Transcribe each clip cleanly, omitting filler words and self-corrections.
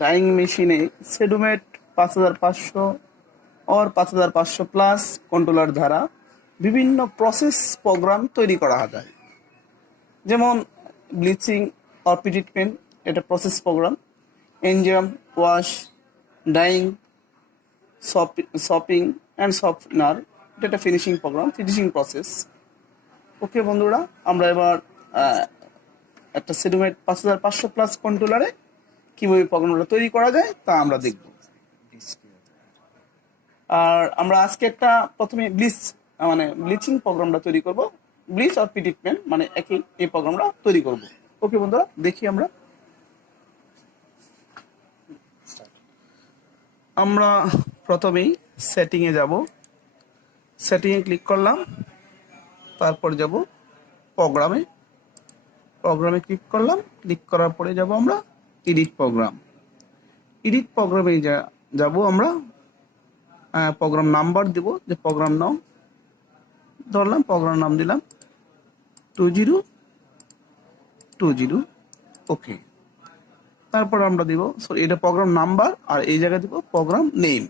Dyeing মেশিনে সেডুমেট 5500 और 5500 plus controller দ্বারা বিভিন্ন প্রসেস প্রোগ্রাম তৈরি করা যায়, যেমন ব্লিচিং অর ট্রিটমেন্ট, এটা process programme, enzyme wash, dyeing, shopping and softener, এটা finishing programme, finishing process. Okay বন্ধুরা, আমরা এবার একটা সেডুমেট 5500 প্লাস কন্ট্রোলারে কিভাবে প্রোগ্রামটা তৈরি করা যায় তা আমরা দেখব। আর আমরা আজকে একটা প্রথমে ব্লিচিং প্রোগ্রামটা তৈরি করব, ব্লিচ আর ট্রিটমেন্ট মানে একই, এই প্রোগ্রামটা তৈরি করব। ওকে বন্ধুরা, দেখি আমরা প্রথমেই সেটিংয়ে যাব, সেটিংয়ে ক্লিক করলাম, তারপর যাব প্রোগ্রামে, প্রোগ্রামে ক্লিক করলাম, ক্লিক করার পরে যাব আমরা এডিট প্রোগ্রাম, এডিট প্রোগ্রামে যাব আমরা, প্রোগ্রাম নাম্বার দেব, যে প্রোগ্রাম নাম ধরলাম, প্রোগ্রাম নাম দিলাম 2020। ওকে, তারপর আমরা দিব, এটা প্রোগ্রাম নাম্বার, আর এই জায়গায় দিব প্রোগ্রাম নেম।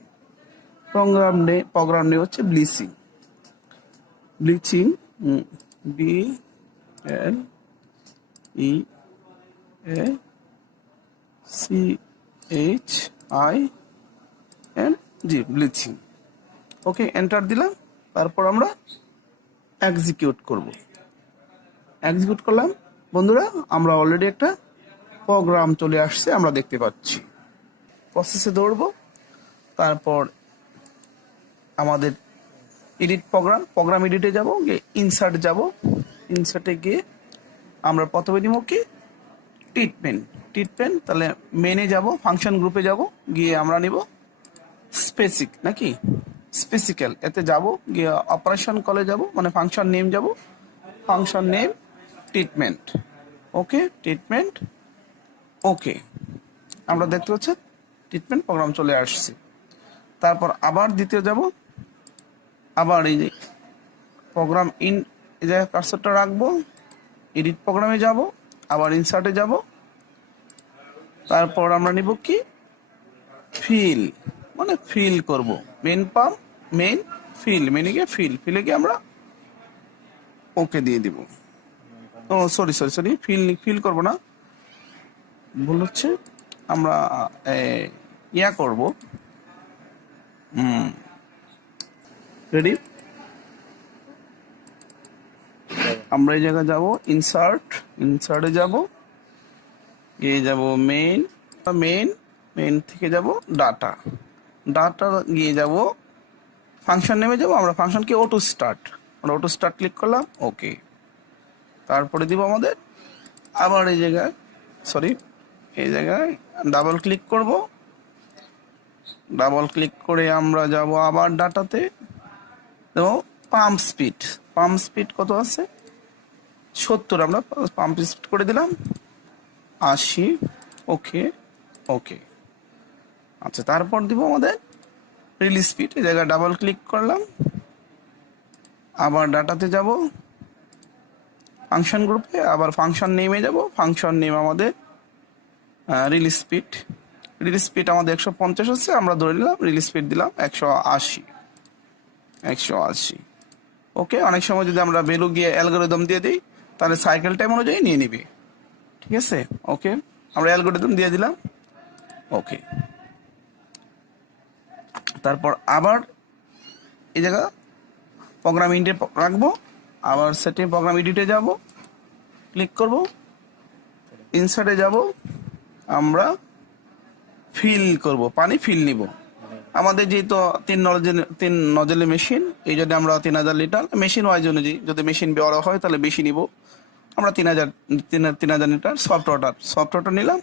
প্রোগ্রাম নেম হচ্ছে ব্লিচিং, BLECHING, ব্লিচিং। ওকে, এন্টার দিলাম, তারপর আমরা এক্সিকিউট করলাম। বন্ধুরা, আমরা অলরেডি একটা প্রোগ্রাম চলে আসছে, আমরা দেখতে পাচ্ছি। প্রসেসে দৌড়বো, তারপর আমাদের প্রোগ্রাম এডিটে যাব, গিয়ে ইনসার্ট যাব, ইনসার্টে গিয়ে আমরা প্রথমে নিব কি ট্রিটমেন্ট, তাহলে মেনে যাব, ফাংশন গ্রুপে যাব, গিয়ে আমরা নিব স্পেসিক্যাল, এতে যাব, গিয়ে অপারেশন কলে যাব, মানে ফাংশন নেম যাব, ফাংশন নেম ট্রিটমেন্ট। ওকে, ট্রিটমেন্ট। ওকে, আমরা দেখতে পাচ্ছি ট্রিটমেন্ট প্রোগ্রাম চলে আসছে। তারপর আবার দ্বিতীয় যাব, আবার এই যে প্রোগ্রাম এই জায়গায় কার্সরটা রাখবো, এডিট প্রোগ্রামে যাব, আবার ইনসার্টে যাব, তারপর আমরা নিব কি ফিল করব, মেনে গিয়ে ফিলে গিয়ে আমরা ওকে দিয়ে দিব। ও সরি, ফিল করব না, ভুল হচ্ছে, আমরা করব। রেডি, আমরা এই জায়গায় যাব, ইনসার্টে যাব, গিয়ে যাব মেইন থেকে যাব ডাটা গিয়ে যাব ফাংশন নেমে যাব, আমরা ফাংশনকে অটো স্টার্ট ক্লিক করলাম। ওকে, তারপরে দিব আমাদের আবার এই জায়গায় ডাবল ক্লিক করব, ডাবল ক্লিক করে আমরা যাব আবার ডাটাতে, দেবো পাম্প স্পিড কত আছে 70, আমরা পাম্প স্পিড করে দিলাম 80। ওকে, আচ্ছা, তারপর দিব আমাদের রিলিজ স্পিড, এই জায়গায় ডাবল ক্লিক করলাম, আবার ডাটাতে যাব, ফাংশন গ্রুপে, আবার ফাংশন নেমে যাব, ফাংশন নেম আমাদের রিলিজ স্পিড আমাদের 150 আছে, আমরা ধরে নিলাম, রিলিজ স্পিড দিলাম 180। ওকে, অনেক সময় যদি আমরা ভ্যালু গিয়ে অ্যালগরিদম দিয়ে দিই, তাহলে সাইকেল টাইম অনুযায়ী নিয়ে নিবে, ঠিক আছে। ওকে, আমরা অ্যালগরিদম দিয়ে দিলাম। ওকে, তারপর আবার এই জায়গা প্রোগ্রাম ইন্টে রাখবো, আবার সেটিং প্রোগ্রাম এডিটে যাব, ক্লিক করব, ইনসার্টে যাব, আমরা পানি ফিল নিব। আমাদের যেহেতু 3 নজেলের মেশিন, এই জন্য আমরা 3000 লিটার, মেশিন ওয়াইজ অনুযায়ী, যদি মেশিন বড় হয় তাহলে বেশি নিব, আমরা 3000 লিটার সফট ওয়াটার নিলাম।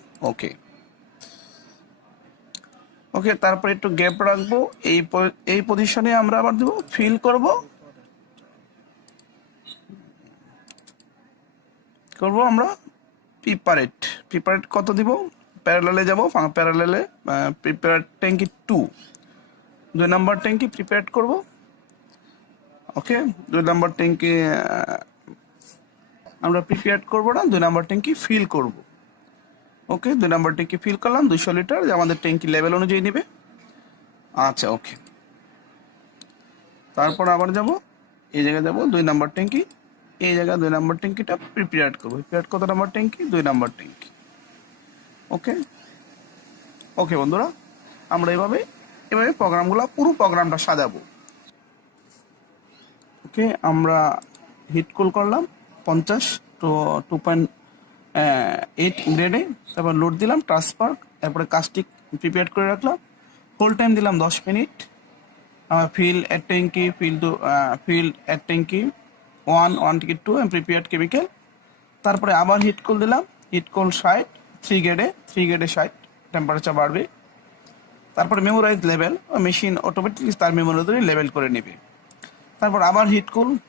ওকে, তারপর একটু গ্যাপ রাখবো, এই পজিশনে আমরা আবার দেবো ফিল করব আমরা প্রিপারেট কত দিব, প্যারালালে যাব, প্যারালালে প্রিপেয়ার ট্যাঙ্কি 2 নম্বর ট্যাঙ্কি প্রিপেয়ার করব। ওকে, 2 নম্বর ট্যাঙ্কি আমরা প্রিপেয়ার করব না, 2 নম্বর ট্যাঙ্কি ফিল করব। ওকে 2 নাম্বার ট্যাঙ্কি ফিল করলাম 200 লিটার, যে আমাদের ট্যাঙ্কি লেভেল অনুযায়ী নেবে। আচ্ছা ওকে, তারপর আবার যাব এই জায়গায় যাব 2 নাম্বার ট্যাঙ্কি, এই জায়গায় 2 নাম্বার ট্যাঙ্কিটা প্রিপেয়ার করবো। প্রিপেয়ার কত নাম্বার ট্যাঙ্কি? 2 নাম্বার ট্যাঙ্কি। ওকে ওকে বন্ধুরা, আমরা এভাবে প্রোগ্রামগুলো পুরো প্রোগ্রামটা সাজাবো। ওকে, আমরা হিট কুল করলাম 50 টু 2.8 গ্রেডে, তারপর লোড দিলাম ট্রান্সফার, তারপরে কাস্টিক প্রিপেয়ার করে রাখলাম, হোল টাইম দিলাম 10 মিনিট। ফিল এড ট্যাঙ্কি, ফিল এড ট্যাঙ্কি 1 থেকে 2 প্রিপেয়ার্ড কেমিক্যাল। তারপরে আবার হিট কুল দিলাম, হিট কুল 60 3 গ্রেডে, 60 টেম্পারেচার বাড়বে। তারপরে মেমোরাইজ লেভেল, মেশিন অটোমেটিক তার মেমোরি লেভেল করে নেবে। তারপর আবার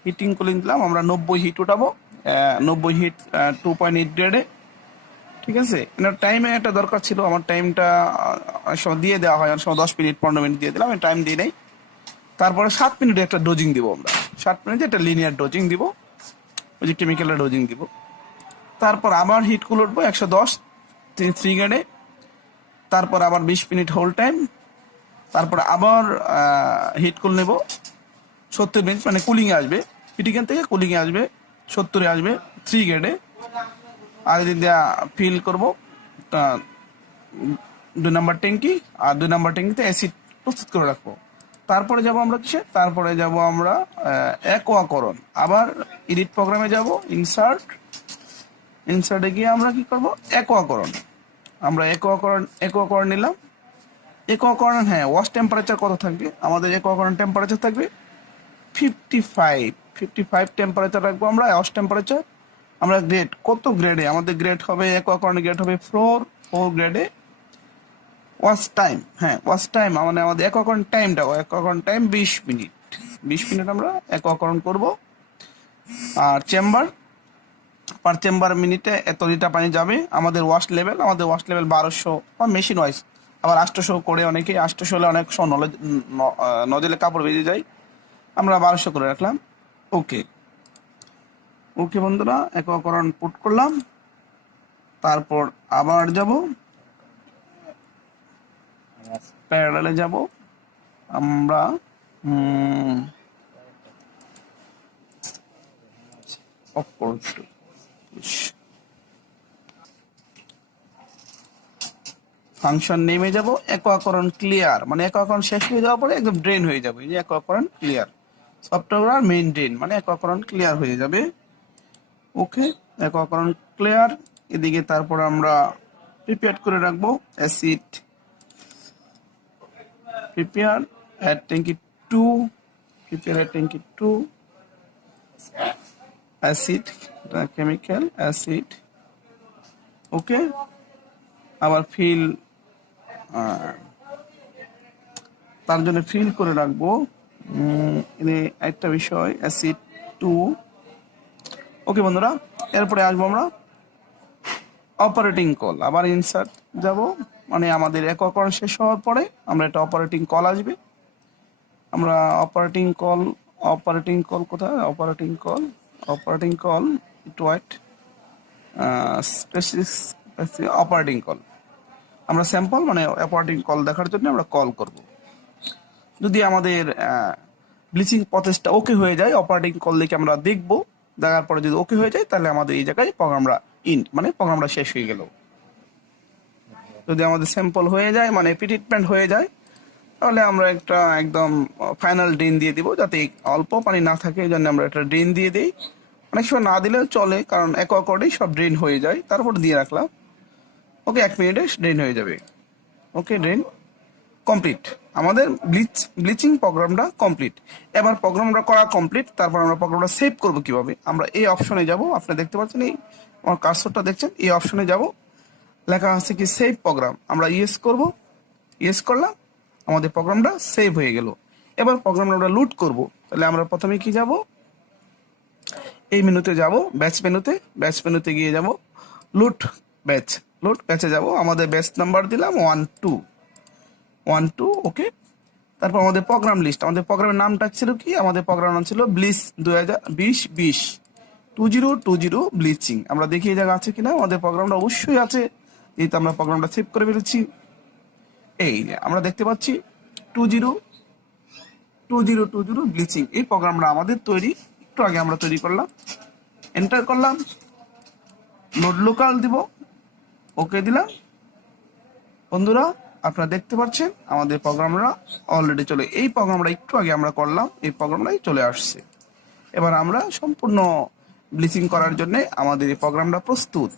হিটিং কুলিং দিলাম, আমরা 90 হিট উঠাবো, 90 হিট 2.8 গ্রেডে। ঠিক আছে, এনার টাইমে একটা দরকার ছিল, আমার টাইমটা অনেক সময় দিয়ে দেওয়া হয়, অনেক সময় 10 মিনিট 15 মিনিট দিয়ে দিলাম, আমি টাইম দিয়ে নেই। তারপরে 7 মিনিটে একটা ডোজিং দিব, আমরা 7 মিনিটে একটা লিনিয়ার ডোজিং দিব, ওই যে কেমিক্যালের ডোজিং দিব। তারপর আবার হিট কুল উঠবো 110 3 গ্রেডে। তারপর আবার 20 মিনিট হোল টাইম। তারপর আবার হিট কুল নেব 70 মিনিট, মানে কুলিংয়ে আসবে, হিটিং থেকে কুলিংয়ে আসবে, 70-এ আসবে 3 গ্রেডে। আর যদি ফিল করবো 2 নাম্বার ট্যাঙ্কি, আর 2 নাম্বার ট্যাঙ্কিতে অ্যাসিড প্রস্তুত করে রাখবো। তারপরে যাব আমরা কিসে? তারপরে যাব আমরা অ্যাকোয়াকরণ। আবার এডিট প্রোগ্রামে যাব, ইনসার্টে গিয়ে আমরা কি করব? অ্যাকোয়াকরণ। আমরা অ্যাকোয়াকরণ নিলাম। অ্যাকোয়াকরণ, হ্যাঁ, ওয়াশ টেম্পারেচার কত থাকবে? আমাদের অ্যাকোয়াকরণ টেম্পারেচার থাকবে 55 টেম্পারেচার রাখবো আমরা, ওয়াশ টেম্পারেচার। আমরা গ্রেড কত গ্রেডে? আমাদের গ্রেড হবে, অ্যাকোয়াকরণের গ্রেড হবে 4 গ্রেডে। ওয়াশ টাইম, হ্যাঁ ওয়াশ টাইম, মানে আমাদের অ্যাকোয়াকরণ টাইম 20 মিনিট। 20 মিনিট আমরা অ্যাকোয়াকরণ করব। আর চেম্বার, পার চেম্বার মিনিটে এত লিটার পানি যাবে। আমাদের ওয়াশ লেভেল 1200, বা মেশিন ওয়াইজ আবার 800 করে, অনেকে 800 হলে অনেক সময় নজলে কাপড় বেজে যায়, আমরা 1200 করে রাখলাম। ওকে বন্ধুরা, অ্যাকোয়াকরণ পুট করলাম। তারপর আবার যাব প্যারালালে যাব আমরা, ফাংশন নেমে যাব, অ্যাকোয়াকরণ ক্লিয়ার, মানে অ্যাকোয়াকরণ শেষ হয়ে যাওয়ার পরে একদম ড্রেন হয়ে যাবে, এই যে অ্যাকোয়াকরণ ক্লিয়ার, সফটওয়্যার মেইন ড্রেন, মানে অ্যাকোয়াকরণ ক্লিয়ার হয়ে যাবে। ওকে, অ্যাকোয়াকরণ ক্লিয়ার। এদিকে তারপর আমরা প্রিপেয়ার করে রাখবো অ্যাসিড, প্রিপেয়ার অ্যাড ট্যাঙ্কি 2, প্রিপেয়ার অ্যাড ট্যাঙ্কি 2, অ্যাসিড, কেমিক্যাল অ্যাসিড। ওকে, আবার ফিল, তার জন্য ফিল করে রাখবো একটা বিষয়, অ্যাসিড 2। ওকে বন্ধুরা, এরপরে আসবো আমরা অপারেটিং কল। আবার ইনসার্ট যাব, মানে আমাদের অ্যাকোয়াকরণ শেষ হওয়ার পরে আমরা একটা অপারেটিং কল আসবে। আমরা অপারেটিং কল কোথায়? অপারেটিং কল একটু ওয়েট, অপারেটিং কল, আমরা স্যাম্পল, মানে অপারেটিং কল দেখার জন্য আমরা কল করব। যদি আমাদের ব্লিচিং প্রসেসটা ওকে হয়ে যায়, অপারেটিং কল দেখে আমরা দেখবো, দেখার পরে যদি ওকে হয়ে যায় তাহলে আমাদের এই জায়গায় প্রোগ্রামটা মানে প্রোগ্রামটা শেষ হয়ে গেল। যদি আমাদের স্যাম্পল হয়ে যায়, মানে প্রিট্রিটমেন্ট হয়ে যায়, তাহলে আমরা একটা একদম ফাইনাল ড্রেন দিয়ে দিব, যাতে অল্প পানি না থাকে, এই জন্য আমরা একটা ড্রেন দিয়ে দিই। অনেক সময় না দিলেও চলে, কারণ অ্যাকোয়াকর্ডেই সব ড্রেন হয়ে যায়, তারপর দিয়ে রাখলাম। ওকে, 1 মিনিটে ড্রেন হয়ে যাবে। ওকে, ড্রেন কমপ্লিট, আমাদের ব্লিচিং প্রোগ্রামটা কমপ্লিট। এবার প্রোগ্রামটা করা কমপ্লিট, তারপর আমরা প্রোগ্রামটা সেভ করব কিভাবে? আমরা এই অপশনে যাব, আপনি দেখতে পাচ্ছেন এই আমার কার্সরটা দেখছেন, এই অপশনে যাব, লেখা আছে কি সেভ প্রোগ্রাম, আমরা ইয়েস করব। ইয়েস করলাম, আমাদের প্রোগ্রামটা সেভ হয়ে গেল। এবার প্রোগ্রামটা আমরা লুট করব। তাহলে আমরা প্রথমে কি যাব? এই মেনুতে যাব, ব্যাচ মেনুতে গিয়ে যাব লুট ব্যাচে যাব। আমাদের ব্যাচ নাম্বার দিলাম 12। ওকে, তারপর আমাদের প্রোগ্রাম লিস্ট, আমাদের প্রোগ্রামের নামটা ছিল কি? আমাদের প্রোগ্রাম নাম ছিল ব্লিচ 2020 ব্লিচিং। আমরা দেখি এই জায়গা আছে কিনা, আমাদের প্রোগ্রামটা অবশ্যই আছে, যেহেতু আমরা প্রোগ্রামটা সেভ করে ফেলেছি, এই যে আমরা দেখতে পাচ্ছি 2020 ব্লিচিং, এই প্রোগ্রামটা আমাদের তৈরি, একটু আগে আমরা তৈরি করলাম। এন্টার করলাম, লোড লোকাল দিব, ওকে দিলাম। বন্ধুরা আপনারা দেখতে পাচ্ছেন আমাদের প্রোগ্রামটা অলরেডি চলে, এই প্রোগ্রামটা একটু আগে আমরা করলাম, এই প্রোগ্রামটাই চলে আসছে। এবার আমরা সম্পূর্ণ ব্লিচিং করার জন্য আমাদের এই প্রোগ্রামটা প্রস্তুত।